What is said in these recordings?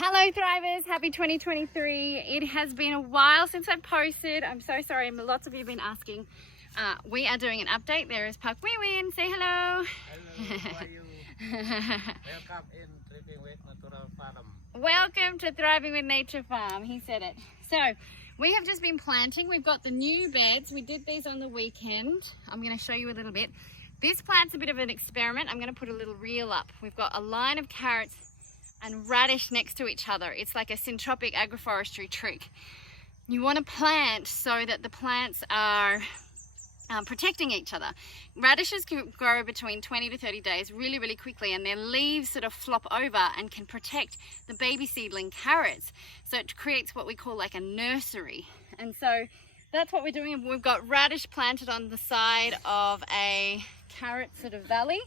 Hello Thrivers, happy 2023. It has been a while since I've posted. I'm so sorry, lots of you have been asking. We are doing an update. There is Pak Wiwin, say hello. Hello, how are you? Welcome in Thriving with Natural Farm. Welcome to Thriving with Nature Farm, he said it. So, we have just been planting. We've got the new beds. We did these on the weekend. I'm going to show you a little bit. This plant's a bit of an experiment. I'm going to put a little reel up. We've got a line of carrots and radish next to each other. It's like a Syntropic Agroforestry trick. You want to plant so that the plants are protecting each other. Radishes can grow between 20 to 30 days really quickly, and their leaves sort of flop over and can protect the baby seedling carrots. So it creates what we call like a nursery. And so that's what we're doing. We've got radish planted on the side of a carrot sort of valley.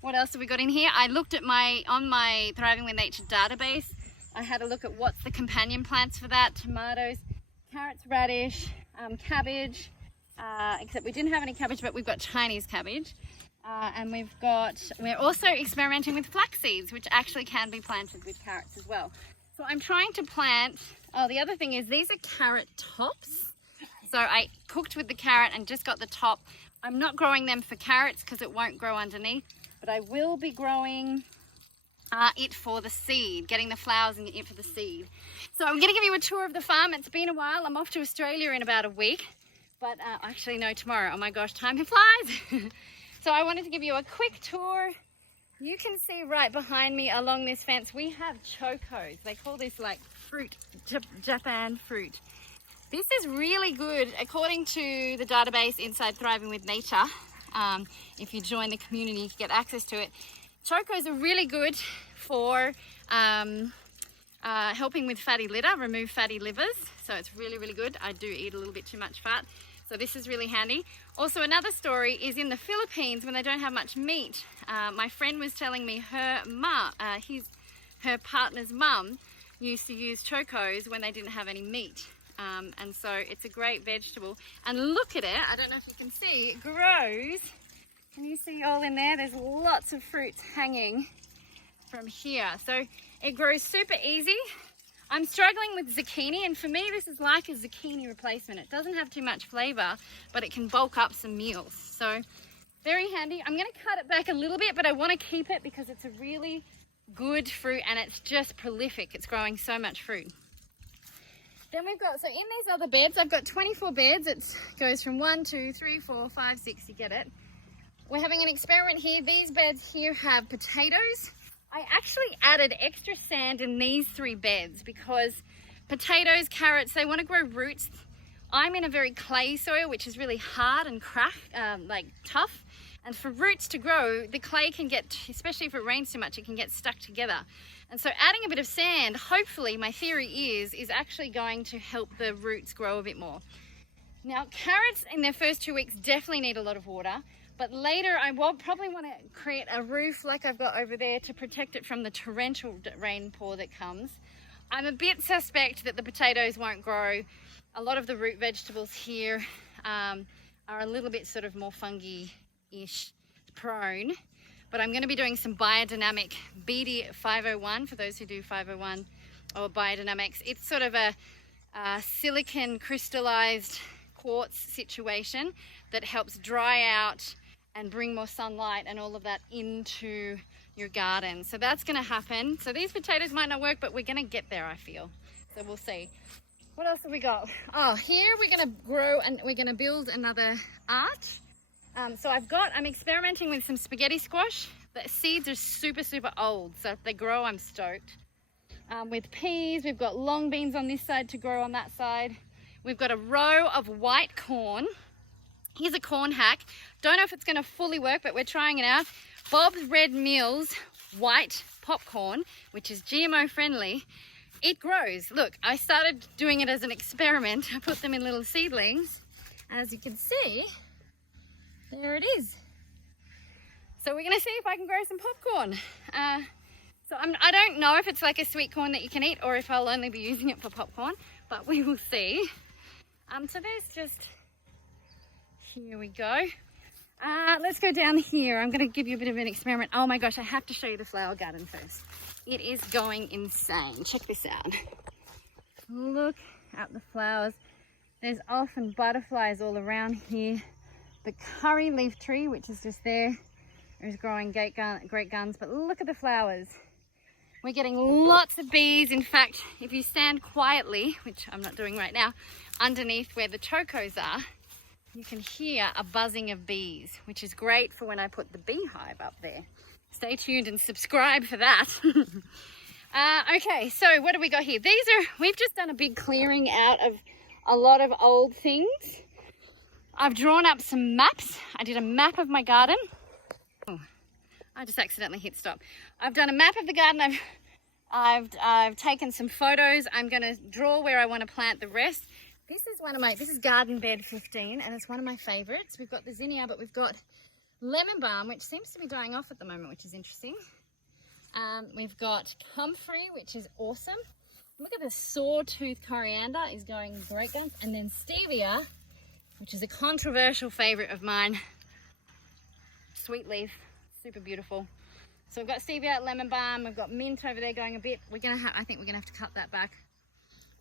What else have we got in here? I looked at on my Thriving with Nature database. I had a look at what's the companion plants for that. Tomatoes, carrots, radish, cabbage, except we didn't have any cabbage, but we've got Chinese cabbage. And we're also experimenting with flax seeds, which actually can be planted with carrots as well. So I'm trying to plant, the other thing is these are carrot tops. So I cooked with the carrot and just got the top. I'm not growing them for carrots because it won't grow underneath, but I will be growing it for the seed, getting the flowers in it for the seed. So I'm going to give you a tour of the farm. It's been a while. I'm off to Australia in about a week, but actually no, tomorrow. Oh my gosh, time flies. So I wanted to give you a quick tour. You can see right behind me along this fence, we have Chokos. They call this like fruit, Japan fruit. This is really good according to the database inside Thriving with Nature. If you join the community, you can get access to it. Chokos are really good for helping with fatty liver, remove fatty livers. So it's really good. I do eat a little bit too much fat, so this is really handy. Also, another story is in the Philippines when they don't have much meat. My friend was telling me her partner's mum used to use Chokos when they didn't have any meat. And so it's a great vegetable, and look at it. I don't know if you can see, it grows. Can you see all in there? There's lots of fruits hanging from here. So it grows super easy. I'm struggling with zucchini, and for me this is like a zucchini replacement. It doesn't have too much flavor, but it can bulk up some meals. So very handy. I'm going to cut it back a little bit, but I want to keep it because it's a really good fruit and it's just prolific. It's growing so much fruit. Then we've got, so in these other beds, I've got 24 beds. It goes from 1, 2, 3, 4, 5, 6, you get it. We're having an experiment here. These beds here have potatoes. I actually added extra sand in these 3 beds because potatoes, carrots, they want to grow roots. I'm in a very clay soil, which is really hard and tough. And for roots to grow, the clay can get, especially if it rains too much, it can get stuck together. And so adding a bit of sand, hopefully, my theory is actually going to help the roots grow a bit more. Now, carrots in their first 2 weeks definitely need a lot of water, but later I will probably want to create a roof like I've got over there to protect it from the torrential rainpour that comes. I'm a bit suspect that the potatoes won't grow. A lot of the root vegetables here are a little bit sort of more fungi-ish prone. But I'm going to be doing some biodynamic BD 501 for those who do 501 or biodynamics. It's sort of a silicon crystallized quartz situation that helps dry out and bring more sunlight and all of that into your garden. So that's going to happen. So these potatoes might not work, but we're going to get there, I feel. So we'll see. What else have we got? Oh, here we're going to grow and we're going to build another arch. So I'm experimenting with some spaghetti squash. The seeds are super old, so if they grow, I'm stoked. With peas, we've got long beans on this side to grow on that side. We've got a row of white corn. Here's a corn hack. Don't know if it's going to fully work, but we're trying it out. Bob's Red Mill's white popcorn, which is GMO friendly. It grows. Look, I started doing it as an experiment. I put them in little seedlings. As you can see, there it is. So we're going to see if I can grow some popcorn. So I don't know if it's like a sweet corn that you can eat or if I'll only be using it for popcorn, but we will see. So there's just, here we go. Let's go down here. I'm going to give you a bit of an experiment. Oh my gosh, I have to show you the flower garden first. It is going insane. Check this out. Look at the flowers. There's often butterflies all around here. The curry leaf tree, which is just there, is growing great guns, but look at the flowers. We're getting lots of bees. In fact, if you stand quietly, which I'm not doing right now, underneath where the chocos are, you can hear a buzzing of bees, which is great for when I put the beehive up there. Stay tuned and subscribe for that. Okay, so what do we got here? We've just done a big clearing out of a lot of old things. I've drawn up some maps. I did a map of my garden. Oh, I just accidentally hit stop. I've done a map of the garden. I've taken some photos. I'm going to draw where I want to plant the rest. This is garden bed 15, and it's one of my favorites. We've got the zinnia, but we've got lemon balm, which seems to be dying off at the moment, which is interesting. We've got comfrey, which is awesome. Look at the sawtooth coriander is going great guns. And then stevia, which is a controversial favorite of mine. Sweet leaf, super beautiful. So we've got stevia, lemon balm, we've got mint over there going a bit. I think we're gonna have to cut that back.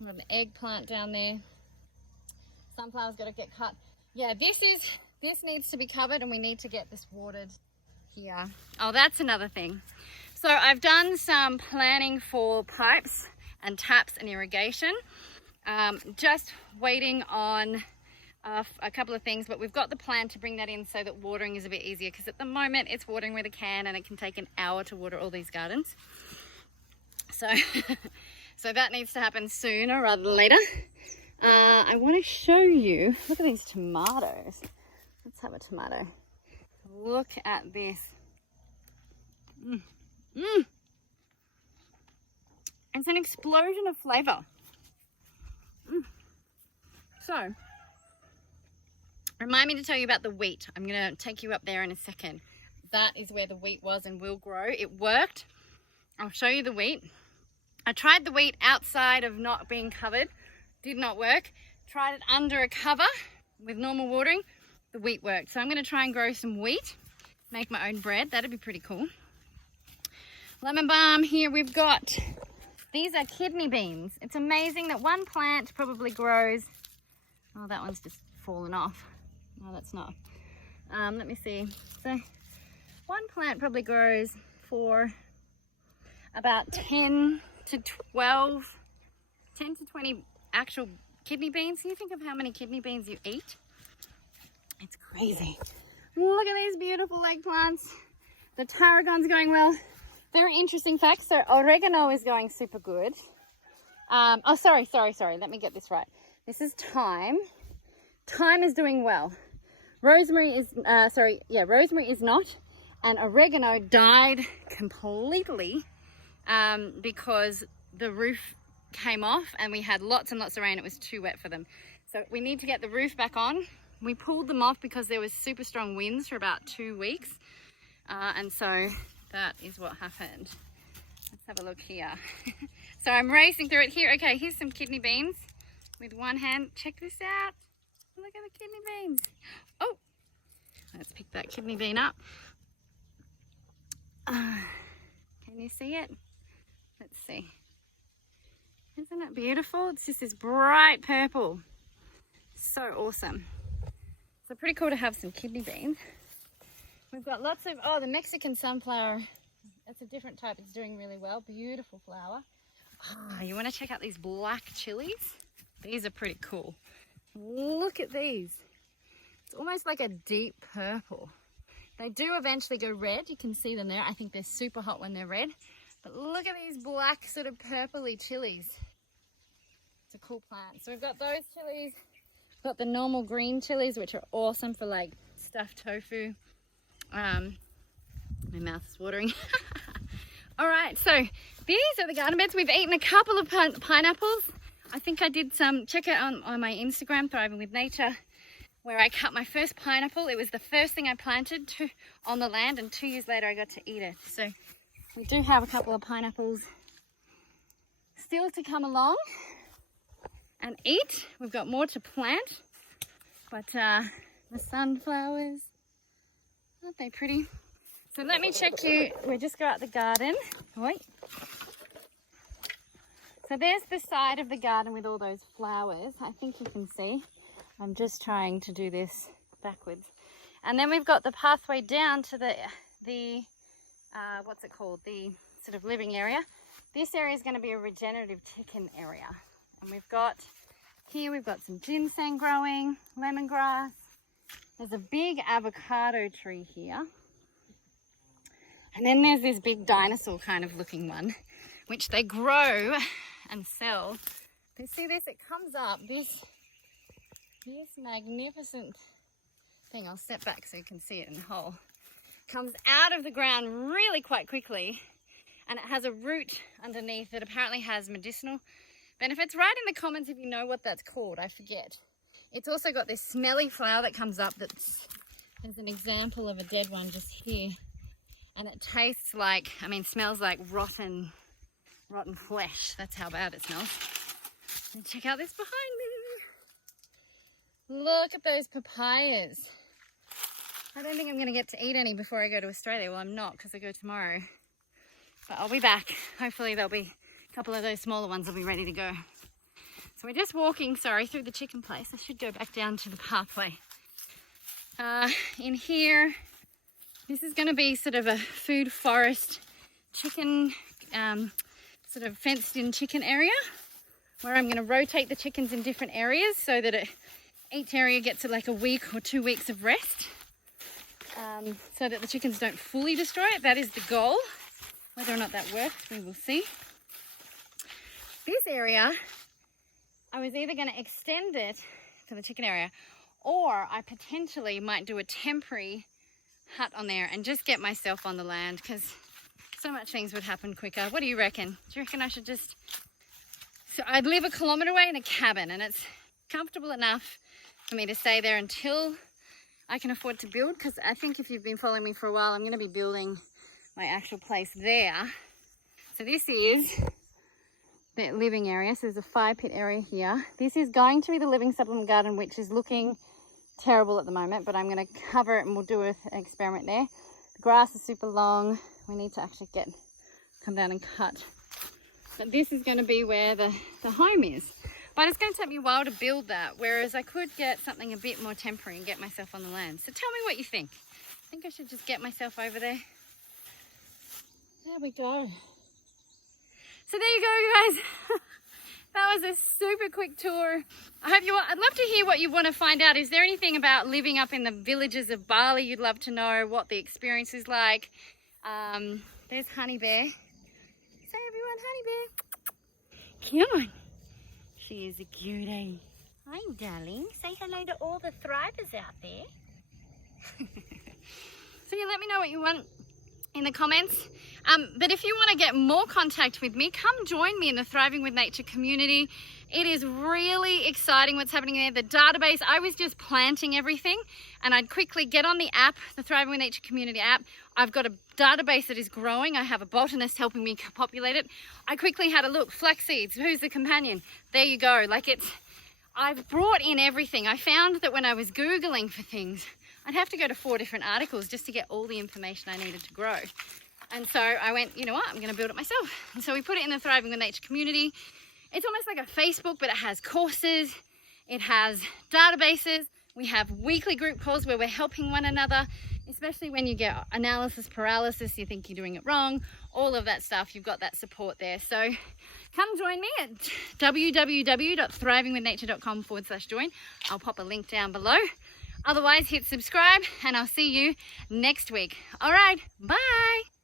We've got an eggplant down there. Sunflower's gotta get cut. Yeah, this needs to be covered, and we need to get this watered here. Oh, that's another thing. So I've done some planning for pipes and taps and irrigation. Just waiting on a couple of things, but we've got the plan to bring that in so that watering is a bit easier, because at the moment it's watering with a can and it can take an hour to water all these gardens. So, so that needs to happen sooner rather than later. I want to show you, look at these tomatoes. Let's have a tomato. Look at this. It's an explosion of flavour. So, remind me to tell you about the wheat. I'm going to take you up there in a second. That is where the wheat was and will grow. It worked. I'll show you the wheat. I tried the wheat outside of not being covered. Did not work. Tried it under a cover with normal watering. The wheat worked. So I'm going to try and grow some wheat. Make my own bread. That'd be pretty cool. Lemon balm here we've got. These are kidney beans. It's amazing that one plant probably grows. Oh, that one's just fallen off. No, that's not. Let me see. So one plant probably grows for about 10 to 20 actual kidney beans. Can you think of how many kidney beans you eat? It's crazy. Look at these beautiful eggplants. The tarragon's going well. Very interesting fact. So oregano is going super good. Oh, sorry. Let me get this right. This is thyme. Thyme is doing well. Rosemary is, rosemary is not. And oregano died completely because the roof came off and we had lots and lots of rain. It was too wet for them. So we need to get the roof back on. We pulled them off because there was super strong winds for about 2 weeks. And so that is what happened. Let's have a look here. So I'm racing through it here. Okay, here's some kidney beans with one hand. Check this out. Look at the kidney beans. Oh, let's pick that kidney bean up. Can you see it? Let's see. Isn't it beautiful? It's just this bright purple. So awesome. So pretty cool to have some kidney beans. We've got lots of, the Mexican sunflower. That's a different type. It's doing really well. Beautiful flower. Oh, you want to check out these black chilies? These are pretty cool. Look at these. It's almost like a deep purple. They do eventually go red. You can see them there. I think they're super hot when they're red. But look at these black sort of purpley chilies. It's a cool plant. So we've got those chilies. We've got the normal green chilies, which are awesome for like stuffed tofu. My mouth is watering. All right, so these are the garden beds. We've eaten a couple of pineapples. I think I did some, check it on my Instagram, Thriving with Nature, where I cut my first pineapple. It was the first thing I planted on the land, and 2 years later I got to eat it. So we do have a couple of pineapples still to come along and eat. We've got more to plant, but the sunflowers, aren't they pretty? So let me check you. We just go out the garden. Wait. So there's the side of the garden with all those flowers. I think you can see. I'm just trying to do this backwards. And then we've got the pathway down to the what's it called? The sort of living area. This area is going to be a regenerative chicken area. And we've got some ginseng growing, lemongrass. There's a big avocado tree here. And then there's this big dinosaur kind of looking one, which they grow and sell. You see this? It comes up, this magnificent thing. I'll step back so you can see it in the hole. Comes out of the ground really quite quickly, and it has a root underneath that apparently has medicinal benefits. Write in the comments if you know what that's called. I forget. It's also got this smelly flower that comes up. There's an example of a dead one just here, and it tastes like, smells like rotten flesh. That's how bad it smells. And check out this behind me. Look at those papayas. I don't think I'm going to get to eat any before I go to Australia. Well, I'm not, because I go tomorrow. But I'll be back. Hopefully there'll be a couple of those smaller ones will be ready to go. So we're just walking, through the chicken place. I should go back down to the pathway. In here, this is going to be sort of a food forest chicken, sort of fenced in chicken area, where I'm going to rotate the chickens in different areas so that each area gets like a week or 2 weeks of rest. So that the chickens don't fully destroy it. That is the goal. Whether or not that works, we will see. This area, I was either going to extend it to the chicken area, or I potentially might do a temporary hut on there and just get myself on the land, because so much things would happen quicker. What do you reckon? Do you reckon I should just... So I'd live a kilometre away in a cabin, and it's comfortable enough for me to stay there until I can afford to build, because I think if you've been following me for a while, I'm going to be building my actual place there. So this is the living area. So there's a fire pit area here. This is going to be the living supplement garden, which is looking terrible at the moment, but I'm going to cover it and we'll do an experiment there. The grass is super long. We need to actually come down and cut. But this is going to be where the home is. But it's going to take me a while to build that, whereas I could get something a bit more temporary and get myself on the land. So tell me what you think. I think I should just get myself over there. There we go. So there you go, you guys. That was a super quick tour. I'd love to hear what you want to find out. Is there anything about living up in the villages of Bali you'd love to know, what the experience is like? There's Honey Bear. Say everyone, Honey Bear. Come on. She is a cutie. Hi, darling. Say hello to all the thrivers out there. So you let me know what you want in the comments. But if you want to get more contact with me, come join me in the Thriving with Nature community. It is really exciting what's happening there. The database, I was just planting everything, and I'd quickly get on the app, the Thriving with Nature community app. I've got a database that is growing. I have a botanist helping me populate it. I quickly had a look, flax seeds, who's the companion? There you go. I've brought in everything. I found that when I was Googling for things, I'd have to go to 4 different articles just to get all the information I needed to grow. And so I went, you know what, I'm going to build it myself. And so we put it in the Thriving with Nature community. It's almost like a Facebook, but it has courses, it has databases. We have weekly group calls where we're helping one another, especially when you get analysis paralysis, you think you're doing it wrong, all of that stuff, you've got that support there. So come join me at www.thrivingwithnature.com/join. I'll pop a link down below. Otherwise, hit subscribe and I'll see you next week. All right, bye.